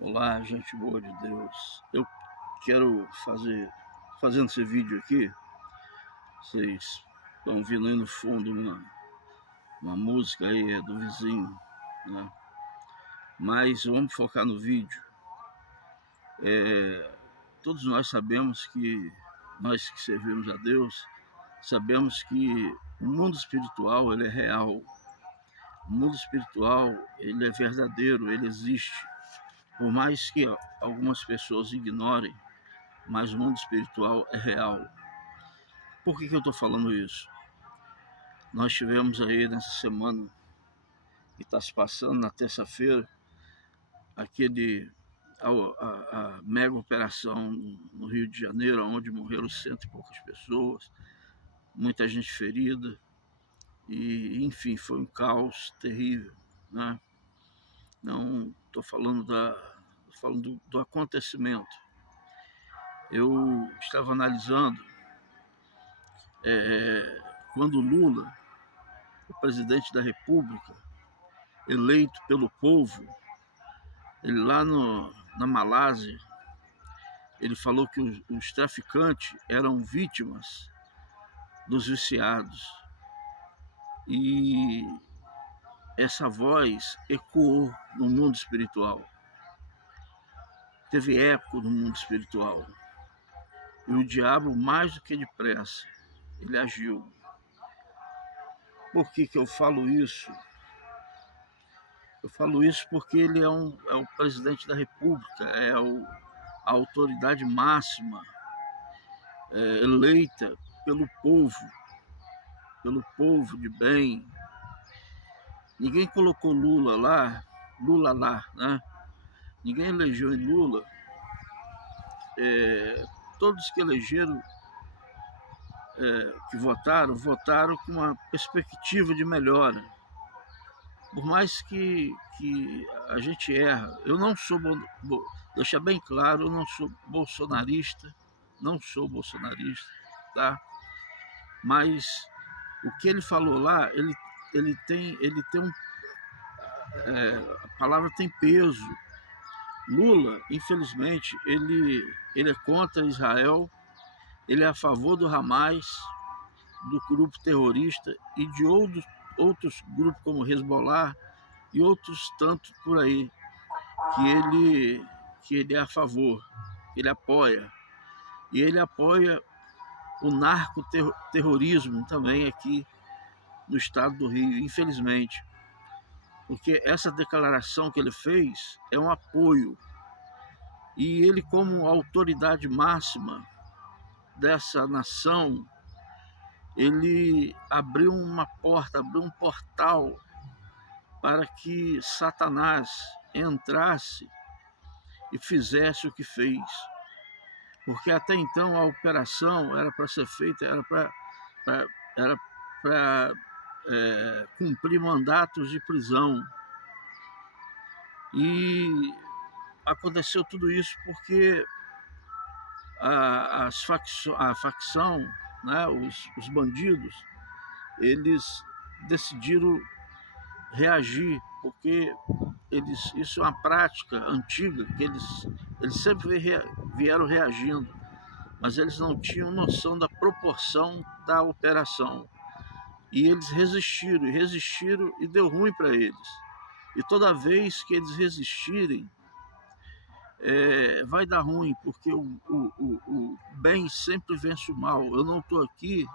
Olá, gente boa de Deus. Eu quero fazendo esse vídeo aqui, vocês estão ouvindo aí no fundo uma música aí do vizinho, né? Mas vamos focar no vídeo. Todos nós sabemos que, nós que servimos a Deus, sabemos que o mundo espiritual ele é real. O mundo espiritual ele é verdadeiro, ele existe. Por mais que algumas pessoas ignorem, mas o mundo espiritual é real. Por que eu estou falando isso? Nós tivemos aí nessa semana, que está se passando na terça-feira, a mega operação no Rio de Janeiro, onde morreram 100 e poucas pessoas, muita gente ferida, e enfim, foi um caos terrível, né? Não estou falando do acontecimento. Eu estava analisando quando Lula, o presidente da República, eleito pelo povo, ele lá na Malásia, ele falou que os traficantes eram vítimas dos viciados. E essa voz ecoou no mundo espiritual. Teve eco no mundo espiritual. E o diabo, mais do que depressa, ele agiu. Por que eu falo isso? Eu falo isso porque ele é o presidente da República, a autoridade máxima, eleita pelo povo de bem. Ninguém colocou Lula lá, né? Ninguém elegeu em Lula. Todos que elegeram, que votaram com uma perspectiva de melhora. Por mais que a gente erra, eu não sou, deixar bem claro, eu não sou bolsonarista, tá? Mas o que ele falou lá, ele tem a palavra tem peso. Lula, infelizmente, ele é contra Israel, ele é a favor do Hamas, do grupo terrorista e de outros grupos como Hezbollah e outros tantos por aí, que ele é a favor, ele apoia. E ele apoia o narcoterrorismo também aqui no estado do Rio, infelizmente. Porque essa declaração que ele fez é um apoio. E ele, como autoridade máxima dessa nação, ele abriu uma porta, abriu um portal para que Satanás entrasse e fizesse o que fez. Porque até então a operação era para ser feita, era para cumprir mandatos de prisão. E aconteceu tudo isso porque a facção, né, os bandidos, eles decidiram reagir, porque isso é uma prática antiga, que eles sempre vieram reagindo, mas eles não tinham noção da proporção da operação. E eles resistiram e deu ruim para eles. E toda vez que eles resistirem, vai dar ruim, porque o bem sempre vence o mal. Eu não estou aqui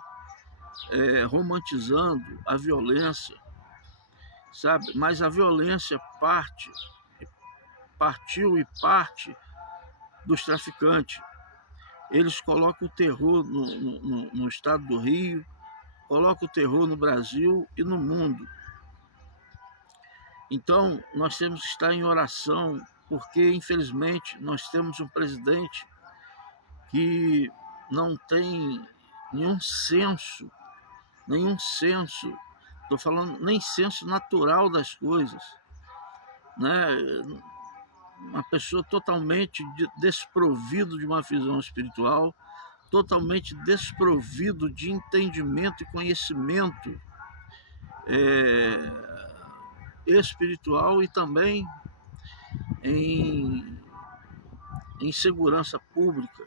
romantizando a violência, sabe? Mas a violência partiu e parte dos traficantes. Eles colocam o terror no estado do Rio, colocam o terror no Brasil e no mundo. Então, nós temos que estar em oração, porque, infelizmente, nós temos um presidente que não tem nenhum senso, estou falando nem senso natural das coisas, né? Uma pessoa totalmente desprovido de uma visão espiritual, totalmente desprovido de entendimento e conhecimento espiritual e também em insegurança pública,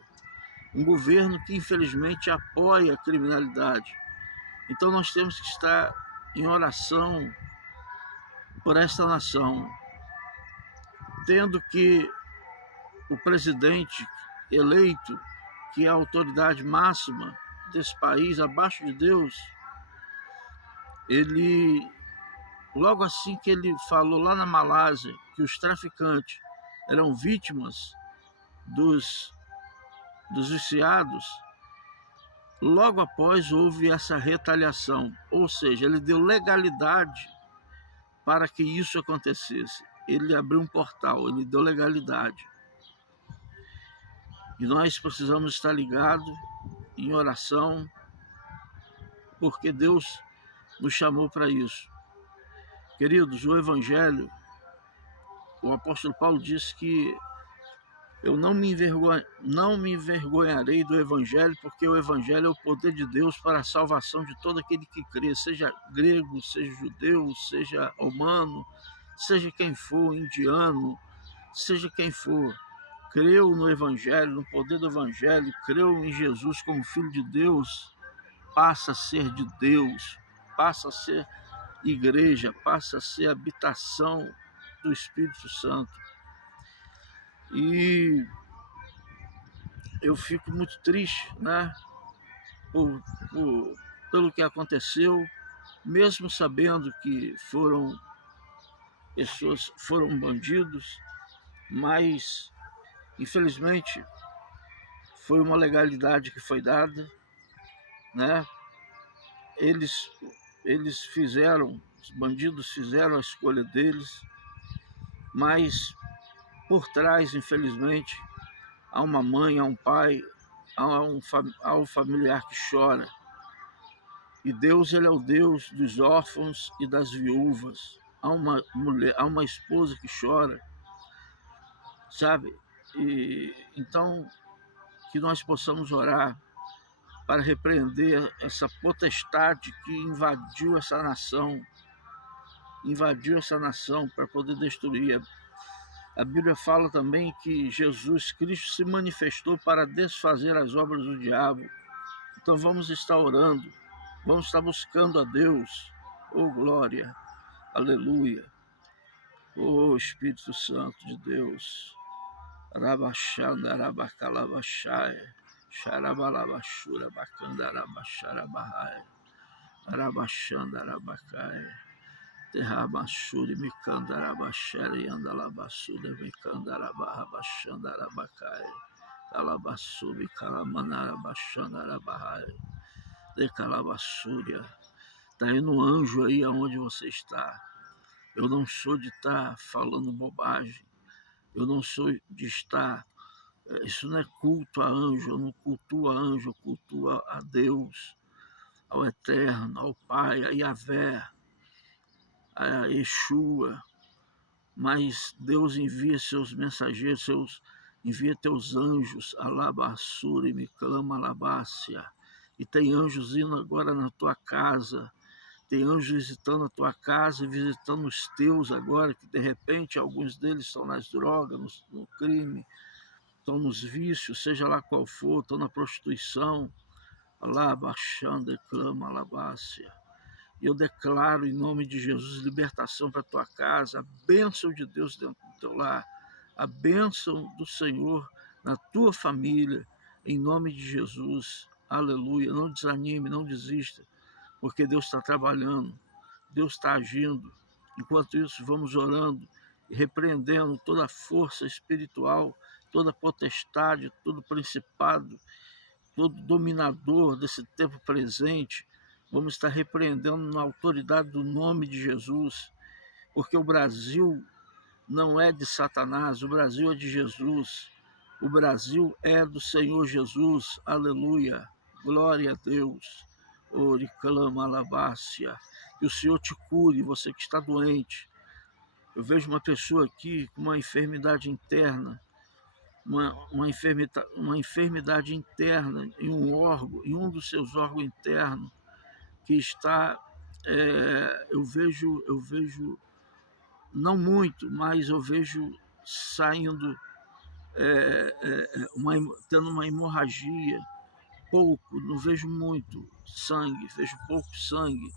um governo que infelizmente apoia a criminalidade. Então nós temos que estar em oração por esta nação, tendo que o presidente eleito, que é a autoridade máxima desse país, abaixo de Deus, ele, logo assim que ele falou lá na Malásia que os traficantes eram vítimas dos viciados, logo após houve essa retaliação, ou seja, ele deu legalidade para que isso acontecesse. Ele abriu um portal, ele deu legalidade. E nós precisamos estar ligados em oração, porque Deus nos chamou para isso. Queridos, o Evangelho, o apóstolo Paulo disse que eu não me envergonharei do Evangelho, porque o Evangelho é o poder de Deus para a salvação de todo aquele que crê, seja grego, seja judeu, seja romano, seja quem for, indiano, seja quem for. Creu no Evangelho, no poder do Evangelho, creu em Jesus como Filho de Deus, passa a ser de Deus, passa a ser igreja, passa a ser habitação do Espírito Santo. E eu fico muito triste, né, pelo que aconteceu, mesmo sabendo que foram bandidos, mas infelizmente foi uma legalidade que foi dada, né? Os bandidos fizeram a escolha deles, mas por trás, infelizmente, há uma mãe, há um pai, há um familiar que chora. E Deus, ele é o Deus dos órfãos e das viúvas. Há uma mulher, há uma esposa que chora, sabe? E então que nós possamos orar para repreender essa potestade que invadiu essa nação para poder destruir. A Bíblia fala também que Jesus Cristo se manifestou para desfazer as obras do diabo. Então vamos estar orando, vamos estar buscando a Deus. Oh, glória, aleluia. Oh, Espírito Santo de Deus. Rabaxanda, rabacalabachai, xarabalabachura, bacandarabacharabahai, rabaxanda, rabacai, terrabachuri, micandarabachari, andalabassuda, micandarabarrabaxandarabacai, calabassubi, calamanarabachandarabahai, decalabassúria. Está indo um anjo aí aonde você está. Eu não sou de estar falando bobagem. Eu não sou de estar... Isso não é culto a anjo, eu não cultuo a anjo, eu cultuo a Deus, ao Eterno, ao Pai, a Yahvé, a Yeshua. Mas Deus envia seus mensageiros, envia teus anjos, alabassura e me clama alabácia. E tem anjos indo agora na tua casa, tem anjos visitando a tua casa e visitando os teus agora, que de repente alguns deles estão nas drogas, no crime, estão nos vícios, seja lá qual for, estão na prostituição. Alabaxanda, clama, alabácia. E eu declaro em nome de Jesus libertação para a tua casa, a bênção de Deus dentro do teu lar, a bênção do Senhor na tua família, em nome de Jesus. Aleluia. Não desanime, não desista, porque Deus está trabalhando, Deus está agindo. Enquanto isso, vamos orando e repreendendo toda a força espiritual, toda a potestade, todo principado, todo dominador desse tempo presente. Vamos estar repreendendo na autoridade do nome de Jesus, porque o Brasil não é de Satanás, o Brasil é de Jesus. O Brasil é do Senhor Jesus. Aleluia. Glória a Deus. Ore, clama, alabácia. Que o Senhor te cure, você que está doente. Eu vejo uma pessoa aqui com uma enfermidade interna, uma enfermidade interna em um órgão, em um dos seus órgãos internos, que está, eu vejo, não muito, mas eu vejo saindo tendo uma hemorragia, pouco, não vejo muito sangue, vejo pouco sangue,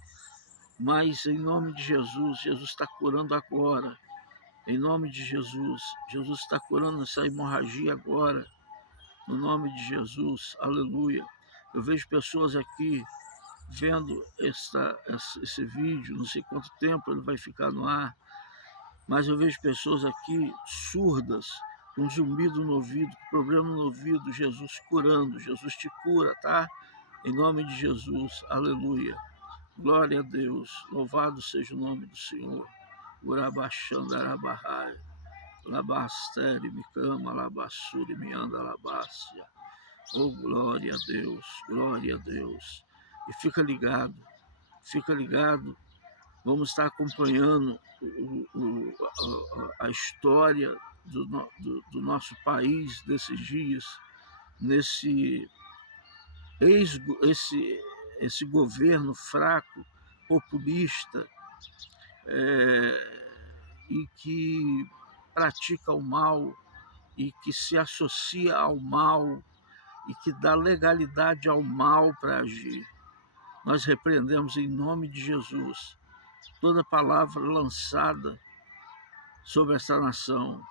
mas em nome de Jesus, Jesus está curando agora, em nome de Jesus, Jesus está curando essa hemorragia agora, no nome de Jesus, aleluia. Eu vejo pessoas aqui vendo esse vídeo, não sei quanto tempo ele vai ficar no ar, mas eu vejo pessoas aqui surdas, com zumbido no ouvido, com problema no ouvido, Jesus curando, Jesus te cura, tá? Em nome de Jesus, aleluia. Glória a Deus, louvado seja o nome do Senhor. Urabachandarabahai, labastere, micama, labassuri, mianda, labássia. Oh, glória a Deus, glória a Deus. E fica ligado. Vamos estar acompanhando a história do nosso país desses dias, esse governo fraco, populista, e que pratica o mal e que se associa ao mal e que dá legalidade ao mal para agir. Nós repreendemos em nome de Jesus toda palavra lançada sobre essa nação,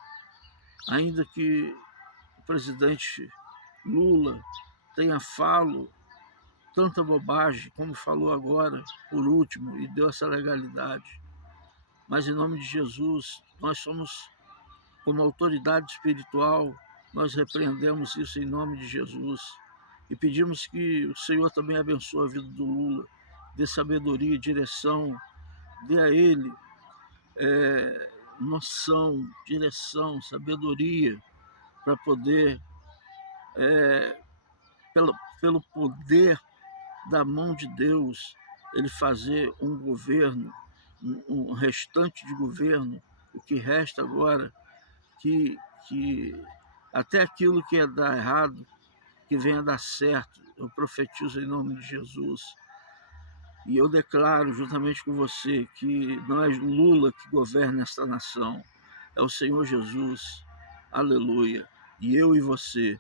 ainda que o presidente Lula tenha falado tanta bobagem, como falou agora, por último, e deu essa legalidade. Mas em nome de Jesus, nós somos, como autoridade espiritual, nós repreendemos isso em nome de Jesus e pedimos que o Senhor também abençoe a vida do Lula, dê sabedoria, direção, dê a ele noção, direção, sabedoria, para poder, pelo poder da mão de Deus, ele fazer um governo, um restante de governo, o que resta agora, que até aquilo que ia dar errado, que venha dar certo. Eu profetizo em nome de Jesus. E eu declaro juntamente com você que não é Lula que governa esta nação, é o Senhor Jesus. Aleluia. E eu e você,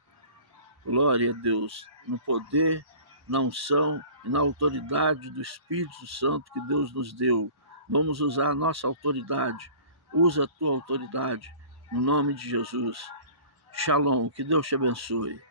glória a Deus, no poder, na unção e na autoridade do Espírito Santo que Deus nos deu. Vamos usar a nossa autoridade. Usa a tua autoridade, no nome de Jesus. Shalom, que Deus te abençoe.